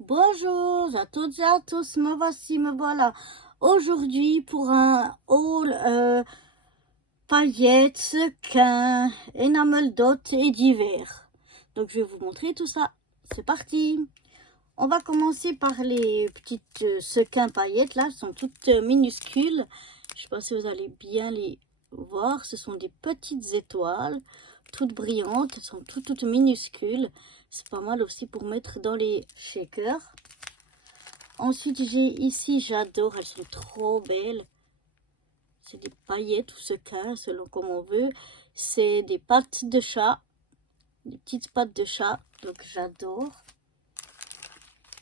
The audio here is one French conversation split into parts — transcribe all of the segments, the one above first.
Bonjour à toutes et à tous, me voilà aujourd'hui pour un haul paillettes, sequins, enamel dot et divers. Donc je vais vous montrer tout ça, c'est parti. On va commencer par les petites sequins paillettes, là, elles sont toutes minuscules. Je sais pas si vous allez bien les voir, ce sont des petites étoiles, toutes brillantes, elles sont toutes minuscules. C'est pas mal aussi pour mettre dans les shakers. Ensuite, j'ai ici, j'adore, elles sont trop belles. C'est des paillettes ou sequins, selon comme on veut. C'est des pattes de chat, des petites pattes de chat, donc j'adore.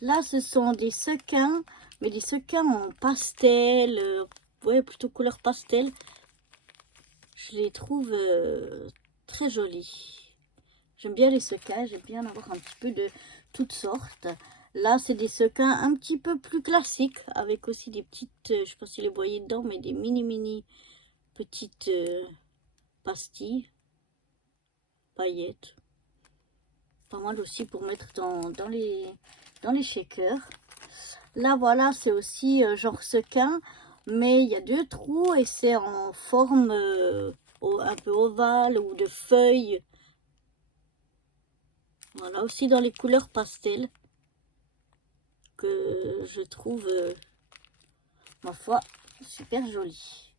Là, ce sont des sequins, mais des sequins en pastel, ouais, plutôt couleur pastel. Je les trouve très jolis. J'aime bien les sequins, j'aime bien avoir un petit peu de toutes sortes. Là, c'est des sequins un petit peu plus classiques, avec aussi des petites, je sais pas si les voyez dedans, mais des mini petites pastilles, paillettes. Pas mal aussi pour mettre dans les shakers. Là, voilà, c'est aussi genre sequin, mais il y a deux trous et c'est en forme un peu ovale ou de feuilles. Voilà, aussi dans les couleurs pastel que je trouve, ma foi, super joli.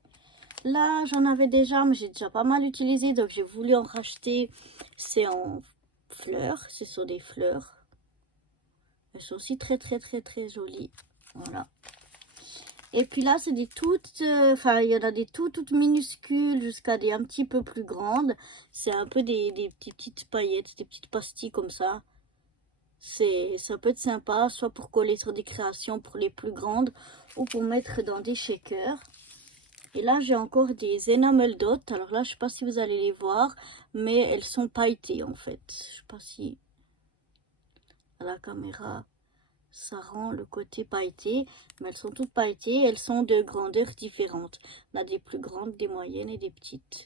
Là, j'en avais déjà, mais j'ai déjà pas mal utilisé, donc j'ai voulu en racheter. C'est en fleurs, ce sont des fleurs. Elles sont aussi très jolies. Voilà. Et puis là, c'est des toutes, enfin, il y en a des toutes minuscules jusqu'à des un petit peu plus grandes. C'est un peu des petites paillettes, des petites pastilles comme ça. Ça peut être sympa, soit pour coller sur des créations pour les plus grandes ou pour mettre dans des shakers. Et là, j'ai encore des enamel dot. Alors là, je sais pas si vous allez les voir, mais elles sont pailletées en fait. Je sais pas si à la caméra ça rend le côté pailleté, mais elles sont toutes pailletées. Elles sont de grandeurs différentes. On a des plus grandes, des moyennes et des petites.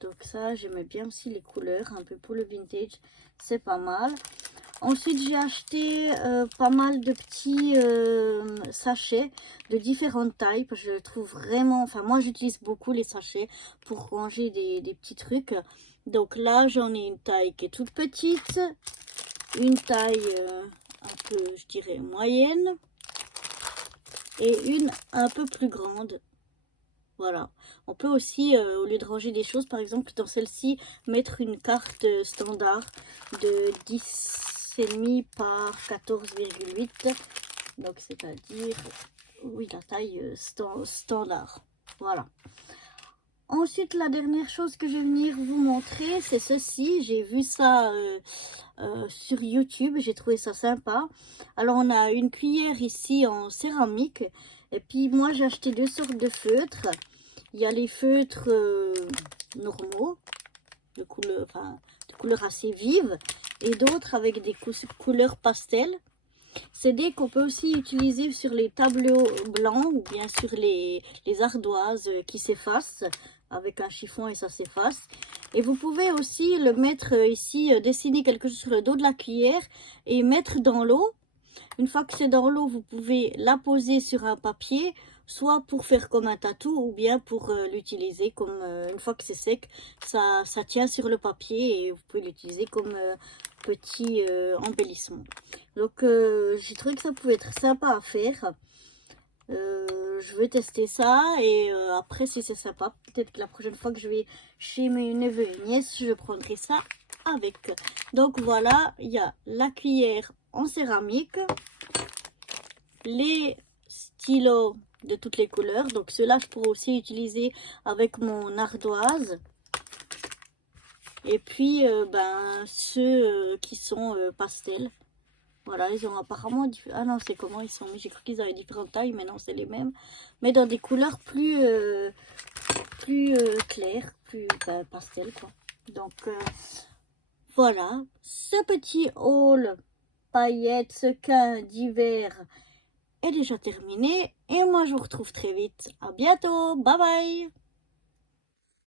Donc ça, j'aimais bien aussi les couleurs, un peu pour le vintage, c'est pas mal. Ensuite, j'ai acheté pas mal de petits sachets de différentes tailles. Je le trouve vraiment... Enfin, moi, j'utilise beaucoup les sachets pour ranger des petits trucs. Donc là, j'en ai une taille qui est toute petite. Une taille un peu, je dirais, moyenne. Et une un peu plus grande. Voilà. On peut aussi, au lieu de ranger des choses, par exemple, dans celle-ci, mettre une carte standard de 10,5 par 14,8. Donc, c'est-à-dire, oui, la taille standard. Voilà. Ensuite, la dernière chose que je vais venir vous montrer, c'est ceci. J'ai vu ça sur YouTube, j'ai trouvé ça sympa. Alors, on a une cuillère ici en céramique. Et puis, moi, j'ai acheté deux sortes de feutres. Il y a les feutres normaux, de couleur assez vive, et d'autres avec des couleurs pastel. C'est des qu'on peut aussi utiliser sur les tableaux blancs ou bien sur les ardoises qui s'effacent avec un chiffon et ça s'efface. Et vous pouvez aussi le mettre ici, dessiner quelque chose sur le dos de la cuillère et mettre dans l'eau. Une fois que c'est dans l'eau, vous pouvez la poser sur un papier, soit pour faire comme un tatou ou bien pour l'utiliser comme, une fois que c'est sec, ça tient sur le papier et vous pouvez l'utiliser comme petit embellissement. Donc j'ai trouvé que ça pouvait être sympa à faire. Je vais tester ça et après si c'est sympa, peut-être que la prochaine fois que je vais chez mes neveux et nièces, je prendrai ça avec. Donc voilà, il y a la cuillère en céramique, les stylos de toutes les couleurs. Donc ceux-là, je pourrais aussi utiliser avec mon ardoise. Et puis, ceux qui sont pastel. Voilà, ils ont apparemment... Ah non, c'est comment ils sont mis. J'ai cru qu'ils avaient différentes tailles, mais non, c'est les mêmes. Mais dans des couleurs plus claires, plus pastel, quoi. Donc, voilà. Ce petit haul paillettes, sequins d'hiver est déjà terminé. Et moi, je vous retrouve très vite. À bientôt. Bye bye.